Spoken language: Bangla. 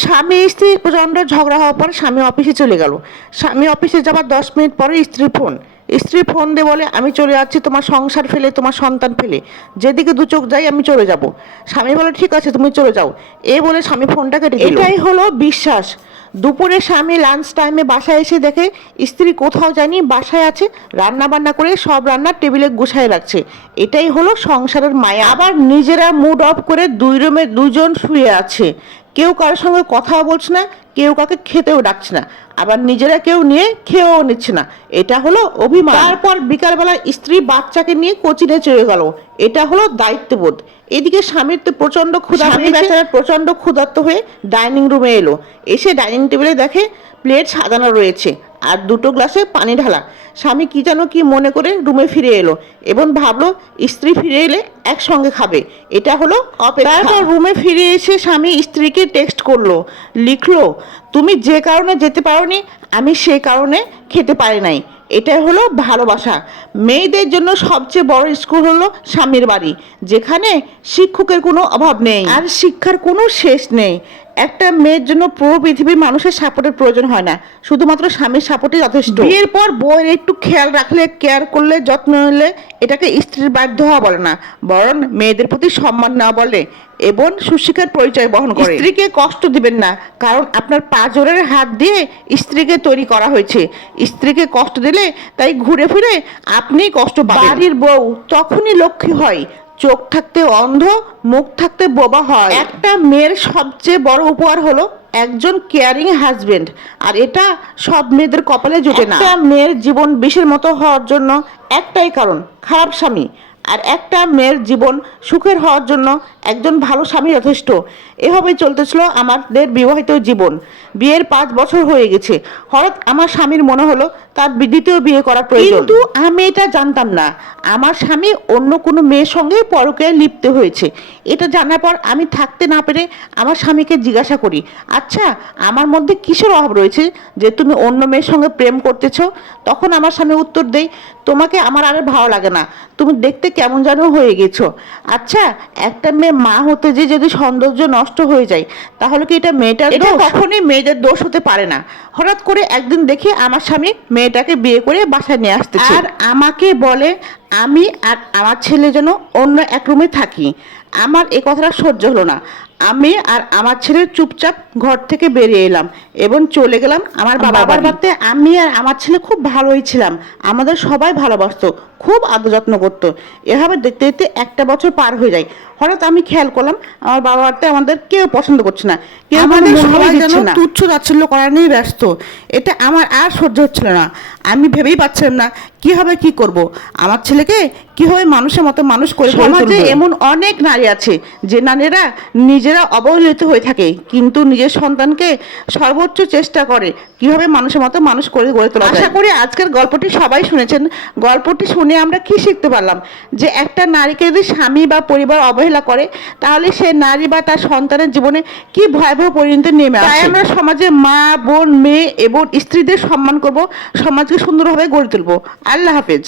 স্বামী স্ত্রী প্রচণ্ড ঝগড়া হওয়ার পর স্বামী অফিসে চলে গেল। স্বামী অফিসে যাবার দশ মিনিট পরে স্ত্রী ফোন। স্ত্রী ফোন দিয়ে বলে, আমি চলে যাচ্ছি, তোমার সংসার ফেলে, তোমার সন্তান ফেলে। যেদিকে দু চোখ যাই, আমি চলে যাব। স্বামী বলে, ঠিক আছে, তুমি চলে যাও। এ বলে স্বামী ফোনটা কেটে এটাই হলো বিশ্বাস। দুপুরে স্বামী লাঞ্চ টাইমে বাসায় এসে দেখে স্ত্রী কোথাও যায়নি, বাসায় আছে রান্না বান্না করে সব রান্নার টেবিলে গুছায় রাখছে। এটাই হলো সংসারের মায়া। আবার নিজেরা মুড অফ করে দুই রুমে দুজন শুয়ে আছে। কেউ কারোর সঙ্গে কথাও বলছে না কেউ কাকে খেতেও ডাকছে না আবার নিজেরা কেউ নিয়ে খেয়েও নিচ্ছে না। এটা হলো অভিমান। তারপর বিকালবেলা স্ত্রী বাচ্চাকে নিয়ে কোচিনে চলে গেল। এটা হলো দায়িত্ববোধ। এদিকে স্বামীর তো প্রচণ্ড ক্ষুধা বেচারা প্রচণ্ড ক্ষুধার্ত হয়ে ডাইনিং রুমে এলো। এসে ডাইনিং টেবিলে দেখে প্লেট সাজানো রয়েছে। আর দুটো গ্লাসে পানি ঢালা। স্বামী কি যেন কি মনে করে রুমে ফিরে এলো এবং ভাবলো, স্ত্রী ফিরে এলে একসঙ্গে খাবে। এটা হলো তারপর রুমে ফিরে এসে স্বামী স্ত্রীকে টেক্সট করল, লিখলো, তুমি যে কারণে যেতে পারোনি, আমি সেই কারণে খেতে পারি নাই। এটাই হলো ভালোবাসা। মেয়েদের জন্য সবচেয়ে বড় স্কুল হলো স্বামীর বাড়ি, যেখানে শিক্ষকের কোনো অভাব নেই। আর শিক্ষার কোনো শেষ নেই। একটা মেয়ের জন্য পুরো পৃথিবীর মানুষের সাপোর্টের প্রয়োজন হয় না। শুধুমাত্র স্বামীর সাপোর্টই যথেষ্ট। বিয়ের পর বউয়ের একটু খেয়াল রাখলে কেয়ার করলে যত্ন নিলে এটাকে স্ত্রীর বাধ্য হওয়া বলে না বরং মেয়েদের প্রতি সম্মান না বলে এবং সুশিক্ষার পরিচয় বহন করে। স্ত্রীকে কষ্ট দিবেন না কারণ আপনার পাঁচজনের হাত দিয়ে স্ত্রীকে তৈরি করা হয়েছে। স্ত্রীকে কষ্ট দিলে তাই ঘুরে ফিরে আপনি কষ্ট বাড়ির বউ তখনই লক্ষ্মী হয় চোখ থাকতে অন্ধ, মুখ থাকতে বোবা হয়। একটা মেয়ের সবচেয়ে বড় উপহার হলো একজন কেয়ারিং হাজবেন্ড আর এটা সব মেয়েদের কপালে জুটে না। একটা মেয়ের জীবন বিষের মতো হওয়ার জন্য একটাই কারণ, খারাপ স্বামী। আর একটা মেয়ের জীবন সুখের হওয়ার জন্য একজন ভালো স্বামী যথেষ্ট। এভাবেই চলতেছিল আমাদের বিবাহিত জীবন। বিয়ের পাঁচ বছর হয়ে গেছে। হঠাৎ আমার স্বামীর মনে হলো তার দ্বিতীয় বিয়ে করা প্রয়োজন। কিন্তু আমি এটা জানতাম না। আমার স্বামী অন্য কোনো মেয়ের সঙ্গে পরকে লিপ্ত হয়েছে। এটা জানার পর আমি থাকতে না পেরে আমার স্বামীকে জিজ্ঞাসা করি আচ্ছা আমার মধ্যে কিসের অভাব রয়েছে যে তুমি অন্য মেয়ের সঙ্গে প্রেম করতেছো? তখন আমার স্বামী উত্তর দেয়, তোমাকে আমার আর ভালো লাগে না। তুমি দেখতে কেমন যেন হয়ে গেছো। আচ্ছা একটা মেয়ে মা হতে যে যদি সৌন্দর্য নষ্ট হয়ে যায় তাহলে কি এটা মেয়েটার এটা কখনোই মেয়েদের দোষ হতে পারে না। হঠাৎ করে একদিন দেখি আমার স্বামী মেয়েটাকে বিয়ে করে বাসায় নিয়ে আসতে আর আমাকে বলে আমি আর আমার ছেলে যেন অন্য এক রুমে থাকি। আমার এই কথাটা সহ্য হলো না। আমি আর আমার ছেলে চুপচাপ ঘর থেকে বেরিয়ে এলাম এবং চলে গেলাম আমার বাবার বাড়িতে? আমি আর আমার ছেলে খুব ভালোই ছিলাম। আমাদের সবাই ভালোবাসতো খুব আদর যত্ন করতো। এভাবে দেখতে দেখতে একটা বছর পার হয়ে যায়। হঠাৎ আমি খেয়াল করলাম আমার বাবা বাড়িতে আমাদের কেউ পছন্দ করছে না। কেউ আমাদের সবাই যেন তুচ্ছ তাচ্ছল্য করা নিয়ে ব্যস্ত। এটা আমার আর সহ্য হচ্ছিল না। আমি ভেবেই পাচ্ছিলাম না কীভাবে কি করব? আমার ছেলেকে কীভাবে মানুষের মতো মানুষ করে সমাজে এমন অনেক নারী আছে যে নারীরা নিজেরা অবহেলিত হয়ে থাকে কিন্তু নিজের সন্তানকে সর্বোচ্চ চেষ্টা করে কীভাবে মানুষের মতো মানুষ করে গড়ে তোলা আশা করি আজকের গল্পটি সবাই শুনেছেন। গল্পটি শুনে আমরা কি শিখতে পারলাম? যে একটা নারীকে যদি স্বামী বা পরিবার অবহেলা করে তাহলে সে নারী বা তার সন্তানের জীবনে কি ভয়াবহ পরিণতি নেমে তাই আমরা সমাজে মা বোন মেয়ে এবং স্ত্রীদের সম্মান করব। সুন্দরভাবে গড়ে তুলবো। আল্লাহ হাফেজ।